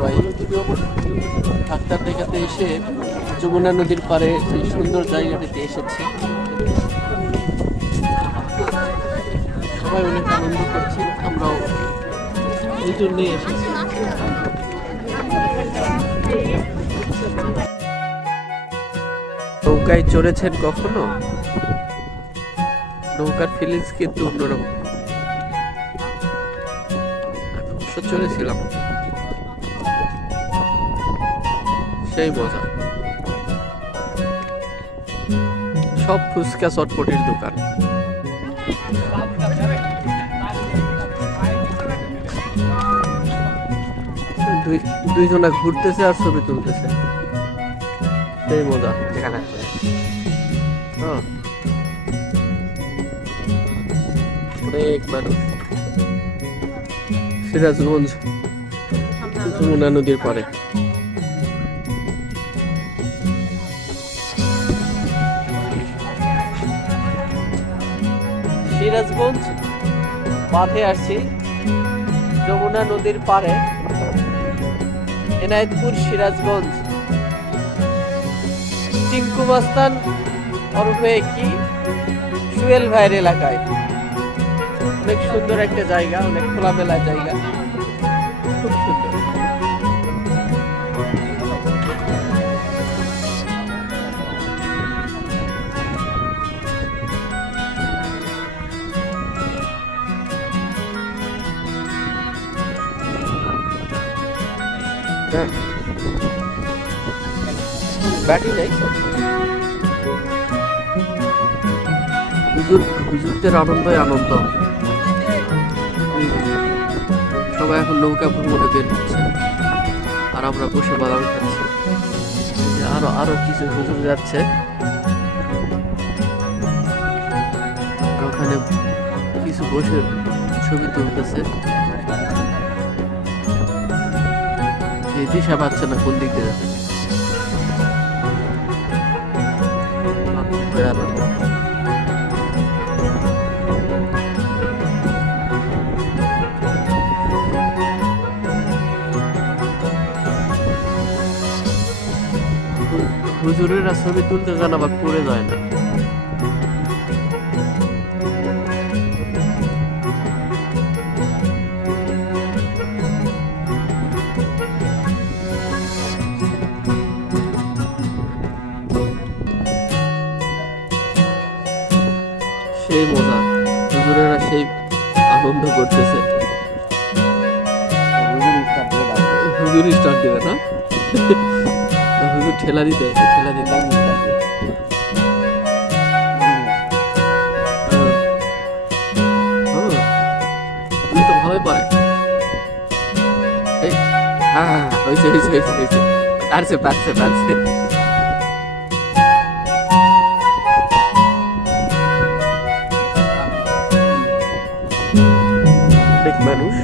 সবাই ডাক্তার দেখাতে এসে যমুনা নদীর পাড়ে এই সুন্দর জায়গাটিতে এসেছে। সবাই অনেক আনন্দ করছে, আমরাও এই জন্যই এসেছি। নৌকায় চড়েছেন কখনো? নৌকার ফিলিংস কিন্তু অন্যরকম। আমি অবশ্য চড়েছিলাম, সেই মজা। সব ফুচকা চটপটির দোকান। দুইজনা ঘুরতেছে আর ছবি তুলতেছে, সেই মজা। অনেক মানুষ। সিরাজগঞ্জ যমুনা নদীর পাড়ে। সিরাজগঞ্জ বাঁধে আসছি, যমুনা নদীর পাড়ে, এনায়েতপুর সিরাজগঞ্জ। টিঙ্কু মাস্তান ওরফে কি সুয়েল ভাইয়ের এলাকায়। অনেক সুন্দর একটা জায়গা, অনেক খোলামেলা জায়গা, খুব সুন্দর। ব্যাটি নাই। হুজুরদের আনন্দই আনন্দ। সবাই এখন নৌকা ভ্রমণে বের হচ্ছে, আর আমরা বসে বাদাম খাচ্ছি। আরো কিছু হুজুর যাচ্ছে, ওখানে কিছু বসে ছবি তুলতেছে। দিশা পাচ্ছে না কোন দিক দিয়ে যাচ্ছে। হুজুরেরা ছবি তুলতে জানা বা পড়ে যায় না। সেই মজা, হুজুরেরা সেই আনন্দ করতেছে। হুজুর স্টার্ট দেবে না, হুজুর ঠেলা দিতে তো ভালোই পারে। পারছে মানুষ।